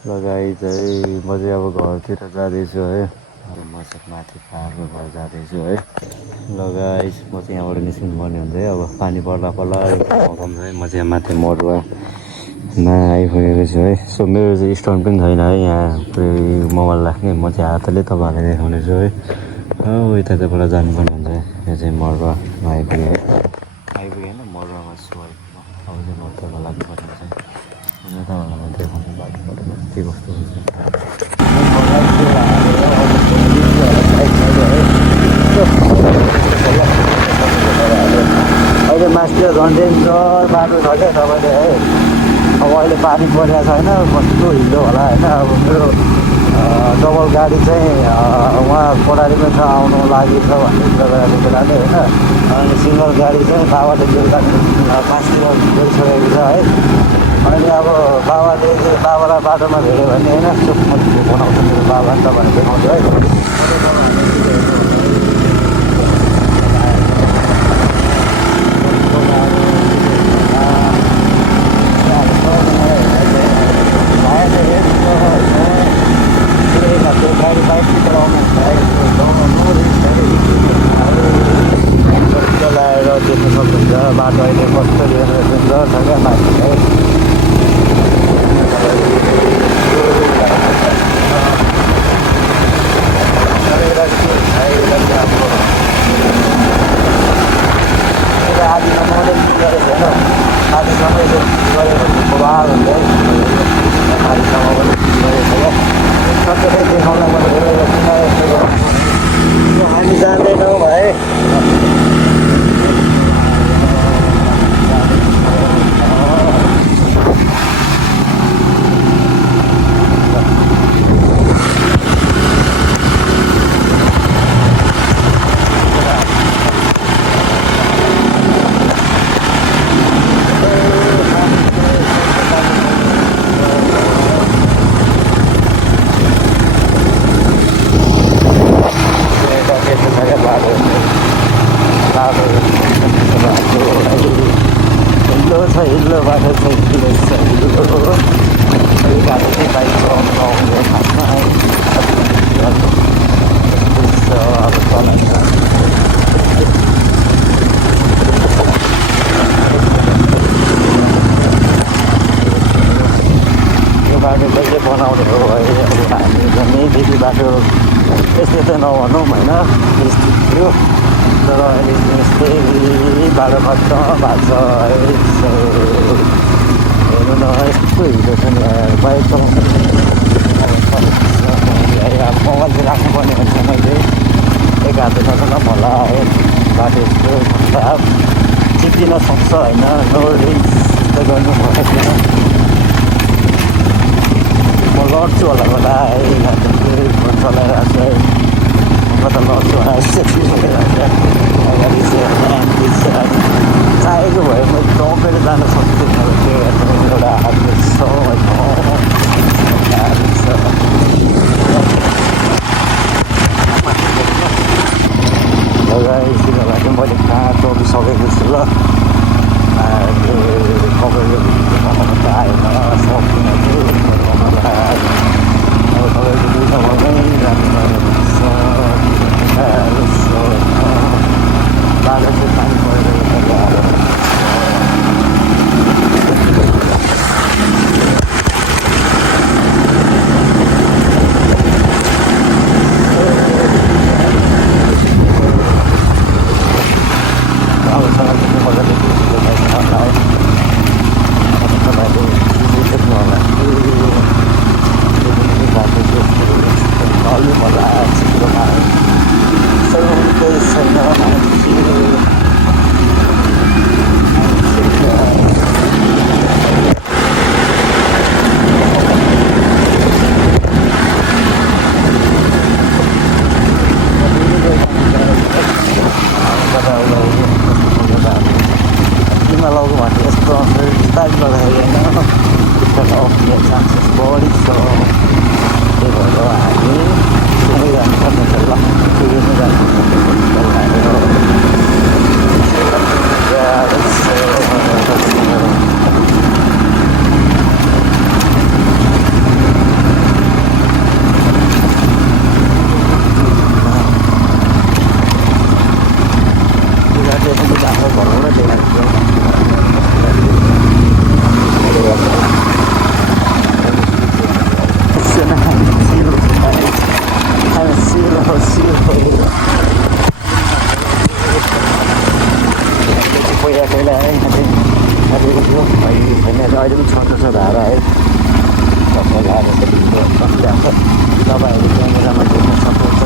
लगाइ चाहिँ म चाहिँ अब घरतिर जाँदैछु है। म चाहिँ माथि पाहाडको घर जाँदैछु है। लगाइस म चाहिँ यहाँबाट निस्किनु पर्ने हुन्छ है। अब पानी पर्ला पर्ला मौसम है। म चाहिँ माथि मरुवामा आइपुगेको छु है। सो मेरो चाहिँ स्ट्यान्ड पनि छैन है यहाँ कोही मोबाइल राख्ने। म चाहिँ हातले तपाईँहरूलाई देखाउनेछु है। यताबाट जानुपर्ने हुन्छ है। यो चाहिँ मरुवामा आइपुगेँ है। आइपुगेन मरुवामा छु है। अब चाहिँ म उतामा लाग्नुपर्ने हुन्छ है। तपाईँहरूलाई म देखाउनु बाटोमा के कस्तो हुन्छ। अहिले मास्तिर झन् डेन्जर बाटो छ क्या तपाईँले है। अब अहिले पानी परिरहेको छैन कस्तो हिलो होला होइन। अब मेरो डबल गाडी चाहिँ उहाँ कोठारीमा छ आउनु लागि छ भन्ने जग्गाले बेलाले होइन। अनि सिङ्गल गाडी चाहिँ बाबाले बेलुका 5तिर गइसकेको छ है। अहिले अब बाबालाई बाटोमा भेट्यो भने होइन म बनाउँछु मेरो बाबा नि तपाईँहरू देखाउँछु है। गाडी बाइक चलाउनु चलाएर देख्न सक्नुहुन्छ बाटो अहिले कस्तो सुन्दर छ क्या माथि है। आदिमा मोडल गरेको छैन। आदिसम्म गऱ्यो भने बवाल हुन्छ है। आदिसम्म पनि गरेको छ क्या सबै देखाउन हामी जाँदैनौँ भाइ। हिल्लो बाटो छ हिल्लो छ हिल्लो बाटो चाहिँ बाइक चलाउनु नआउने खासमा है। अब चलाउँछ यो बाटो कहिले बनाउने हो है। अब हामी झन्डैदेखि बाटो यस्तै त नभनौँ होइन यस्तै थियो। तर अहिले यस्तै बाटो खत्तम भएको छ है। हेर्नु न यस्तो हिँड्दो छ नि बाइक चलाउनु अब मोबाइल चाहिँ राख्नुपर्ने हुन्छ। मैले एक हातले सक्दैन होला है। बाटो यस्तो खराब चिप्लिन सक्छ होइन। नो रिस्क यस्तो गर्नु पर्दैन। म लड्छु होला है। फोन चलाइरहेको छु है। म त लड्छु अगाडि चाहिएको भए म टपेर जान सक्छु। त्यो एउटा हातले छ लगाइसिक्यो भने मैले कहाँ टपिसकेको छु ल। तपाईँको बनाउनु त आएन सक्दिनँ थियो। अब तपाईँको दुईसम्ममै जानुपर्ने हुन्छ। बाटो चाहिँ पानी परिरहेको छोटो छ धारा है तपाईँहरू क्यामेरामा देख्न सक्नुहुन्छ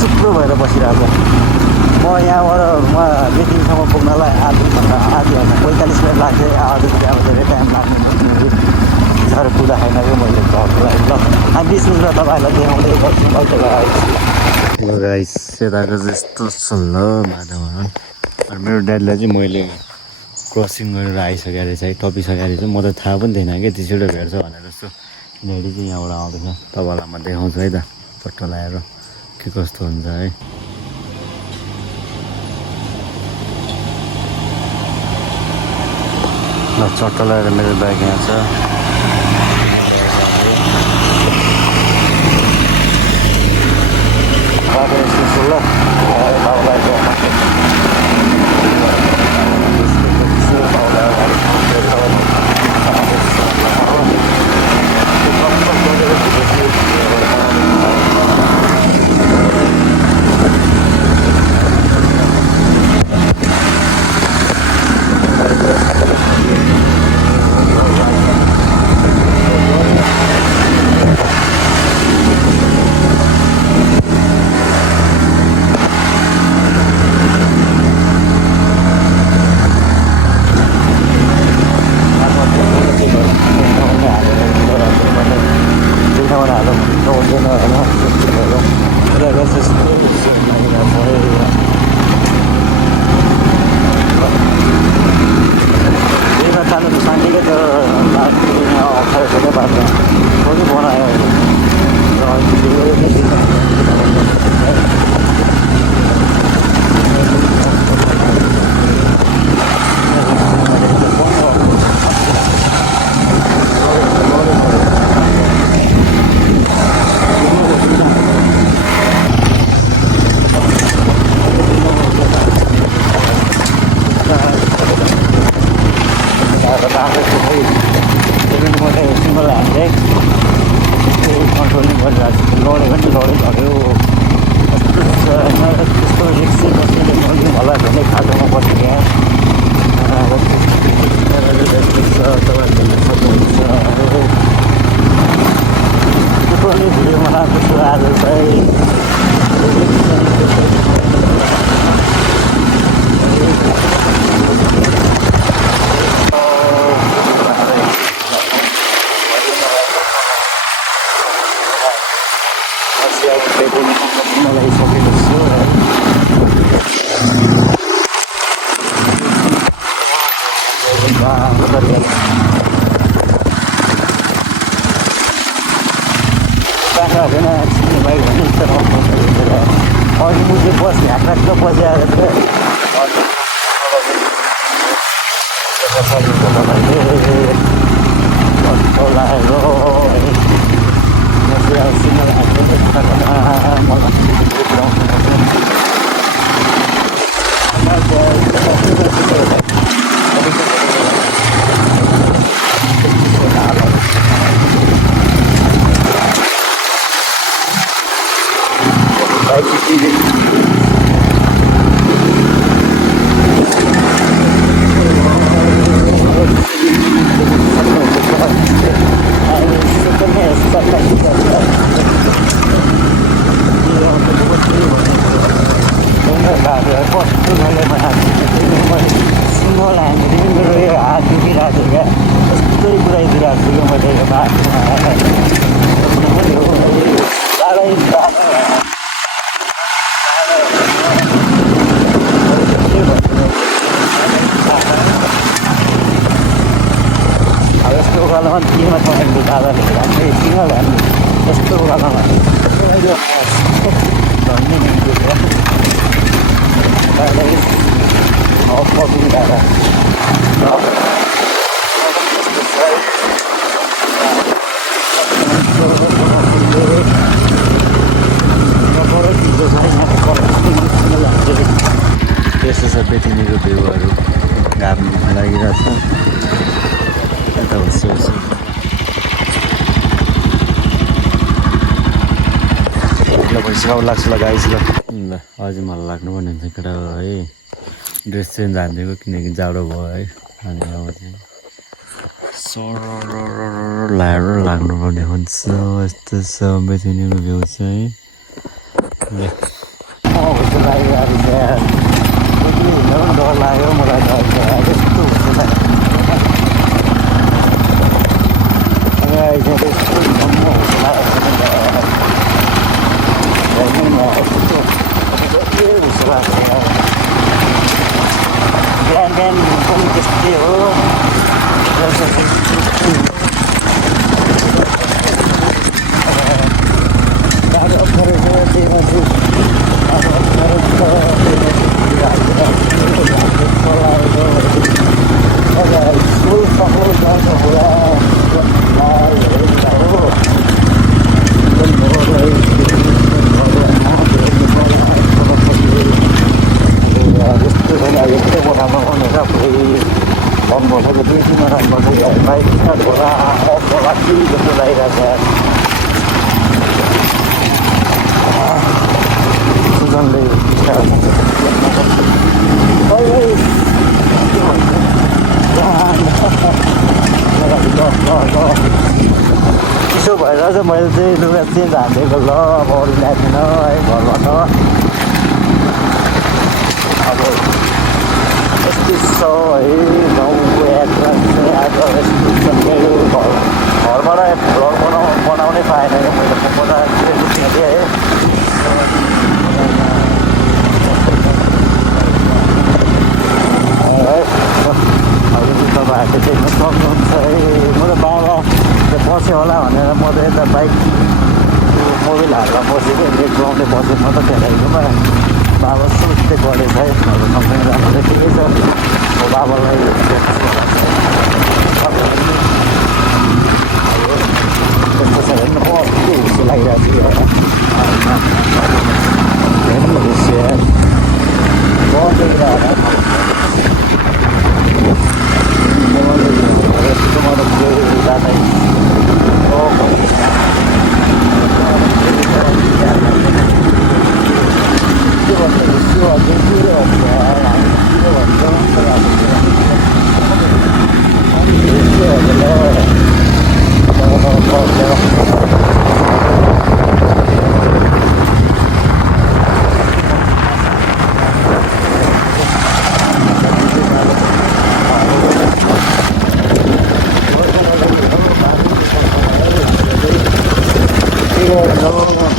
चिप्लो भएर बसिरहेको म यहाँबाट मिटिङसम्म पुग्नलाई आधी 45 मिनट लाग्थ्यो आधीदेखि अब धेरै टाइम लाग्ने साह्रो कुरा छैन कि मैले घरलाई ल 20 मिनटमा तपाईँहरूलाई देखाउँदै गर्छु अहिले ल गाइस यताको जस्तो छ ल वातावरण अनि मेरो ड्याडीलाई चाहिँ मैले क्रसिङ गरेर आइसकेको रहेछ है टपिसकेको रहेछ म त थाहा पनि थिएन कि त्यसैले भेट्छ भनेर जस्तो ड्याडी चाहिँ यहाँबाट आउँदैछ तपाईँलाई म देखाउँछु है त पट्ट लगाएर के कस्तो हुन्छ है ल चट्ट लगाएर मेरो बाइक यहाँ छ मुझे बस ह्याक्राक्क बजाएर त्यस्तो छ बेतिनीको भ्यूहरू घाम लागिरहेछ यता बस्छु ल भइसक्यो लाग्छ ल गाइस ल अझै मलाई लाग्नुपर्ने हुन्छ केटा है ड्रेस चेन्ज हानिदिएको किनकि जाडो भयो है अनि अब चाहिँ सर लाएर लाग्नुपर्ने हुन्छ यस्तो छ बेचैनीको भ्यू चाहिँ हुँचो लागिरहेको छ यार हिँड्नु पनि डर लाग्यो मलाई त यस्तो हुँचो लाग्यो बिहान बिहान पनि त्यस्तै हो गाडी अप्ठ्यारो छ त्यही मान्छे गाडी अप्ठ्यारो छ स्कुल सफल जान्छ होला यस्तो छैन यस्तो बनाउनु भनेर पुरै मन भनेको दुई तिनवटा बाइक होला होला कि जस्तो लागिरहेको छ सुजनले चिसो भएर चाहिँ मैले चाहिँ लुगा चेन्ज हानिदिएको ल अब अरू ल्याएको थिएन है घरबाट अब यस्तो छ है गाउँको यात्रा चाहिँ आज यस्तो छ मेरो घरबाट भ्लग बनाउनै पाएन मैले बनाएको थिएँ है तपाईँहरूले देख्न सक्नुहुन्छ है मेरो बाबा बस्यो होला भनेर म त यता बाइक मोबाइल हालेर बसेको एक गाउँले बसेको म त खेलाइकोमा बाबा सुत्दै गरेछ है सँगसँगै राम्रो ठिकै छ म बाबालाई त्यस्तो छ हेर्नु कस्तो हुस्यो लागिरहेको थियो हेर्नु हुस्यो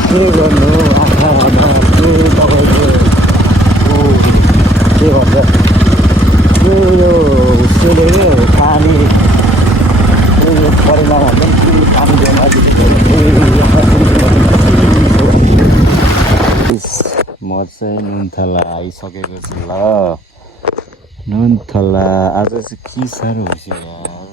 के गर्नु आँखामा तपाईँको के भन्छ यो सुलेर पानी परिणाम हुन्छ नि पानी म चाहिँ नुनथला आइसकेको छु ल नुनथला आज चाहिँ के साह्रो हुस्यो यार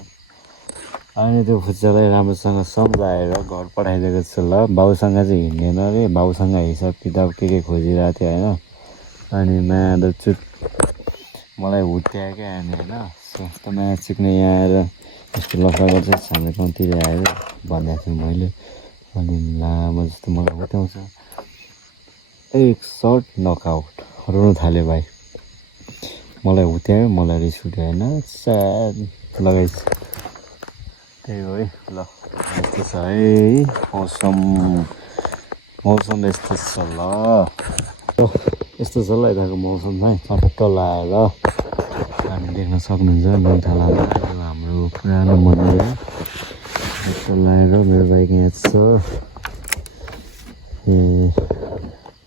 अनि त्यो फुच्चालाई राम्रोसँग सम्झाएर घर पठाइदिएको छु ल बाउसँग चाहिँ हिँड्दैन अरे बाउसँग हिसाब किताब के खोजिरहेको थियो होइन अनि माया त चुट मलाई हुत्यायो क्या अनि होइन सस्तो माया चिक्ने यहाँ आएर यस्तो लफा गर्छ हाम्रो कम्ती आएर भनेको थिएँ मैले अनि लामो जस्तो मलाई हुत्याउँछ एक सर्ट नकआउट रुनु थाल्यो भाइ मलाई हुत्यायो मलाई रिस उठ्यो होइन स्याड लगाइस् त्यही हो है ल यस्तो छ है मौसम यस्तो छ ल यस्तो छ ल यताको मौसम है चटक्क लगाएर हामी देख्न सक्नुहुन्छ नुनथलामा हाम्रो पुरानो मन्दिर यस्तो लगाएर मेरो बाइक यहाँ छ ए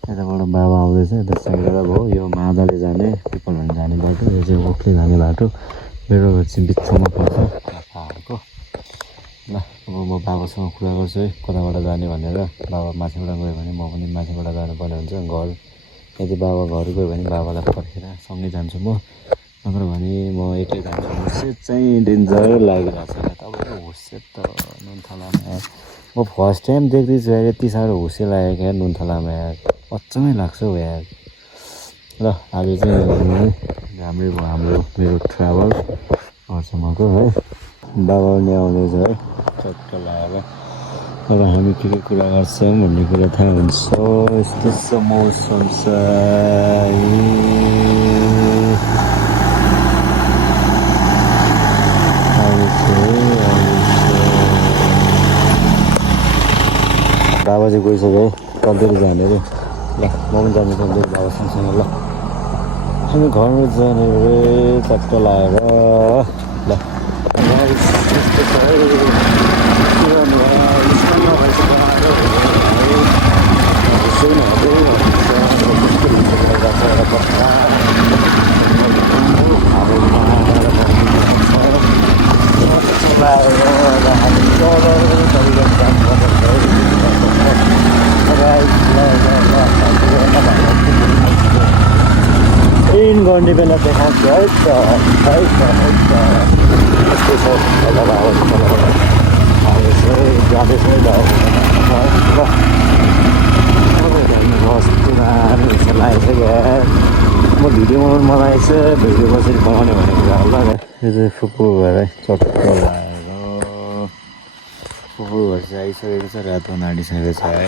यताबाट बाबा आउँदैछ यता साइडबाट भयो यो मादले जाने पिपलहरू जाने बाटो यो चाहिँ ओखले जाने बाटो मेरो घर चाहिँ बिचमा पर्छ पाहाडको ल अब म बाबासँग कुरा गर्छु है कताबाट जाने भनेर बाबा माथिबाट गयो भने म पनि माथिबाट जानुपर्ने हुन्छ घर यदि बाबा घर गयो भने बाबालाई पर्खेर सँगै जान्छु म नत्र भने म एक्लै जान्छु हुस्से चाहिँ डेन्जर लागिरहेको छ तपाईँको हुस्से त नुनथलामा यार म फर्स्ट टाइम देख्दैछु यार यति साह्रो हुस्से लागेको यार नुनथलामा यार अचम्मै लाग्छ हौ यार ल आज चाहिँ राम्रै भयो हाम्रो मेरो ट्राभल घरसम्मको है बाबा पनि आउँदैछ है चट्ट लगाएर अब हामी के कुरा गर्छौँ भन्ने कुरा थाहा हुन्छ। यस्तो छ मौसम बाबा चाहिँ गइसक्यो कन्देरी जाने अरे। ल म पनि जाने कन्देरी बाबा सँगसँगै। ल हामी घरमा जाने रे चट्ट लगाएर। ल यस्तो छ है इन गर्ने बेला देखाउँछ है त यस्तो छ जाँदैछ म भिडियो बनाउनु मलाई चाहिँ भिडियो कसरी बनाउने भन्ने कुरा होला यो चाहिँ फुपू भएर चट्ट लगाएर फुपू घर चाहिँ आइसकेको छ रातो नाडिसकेको छ है।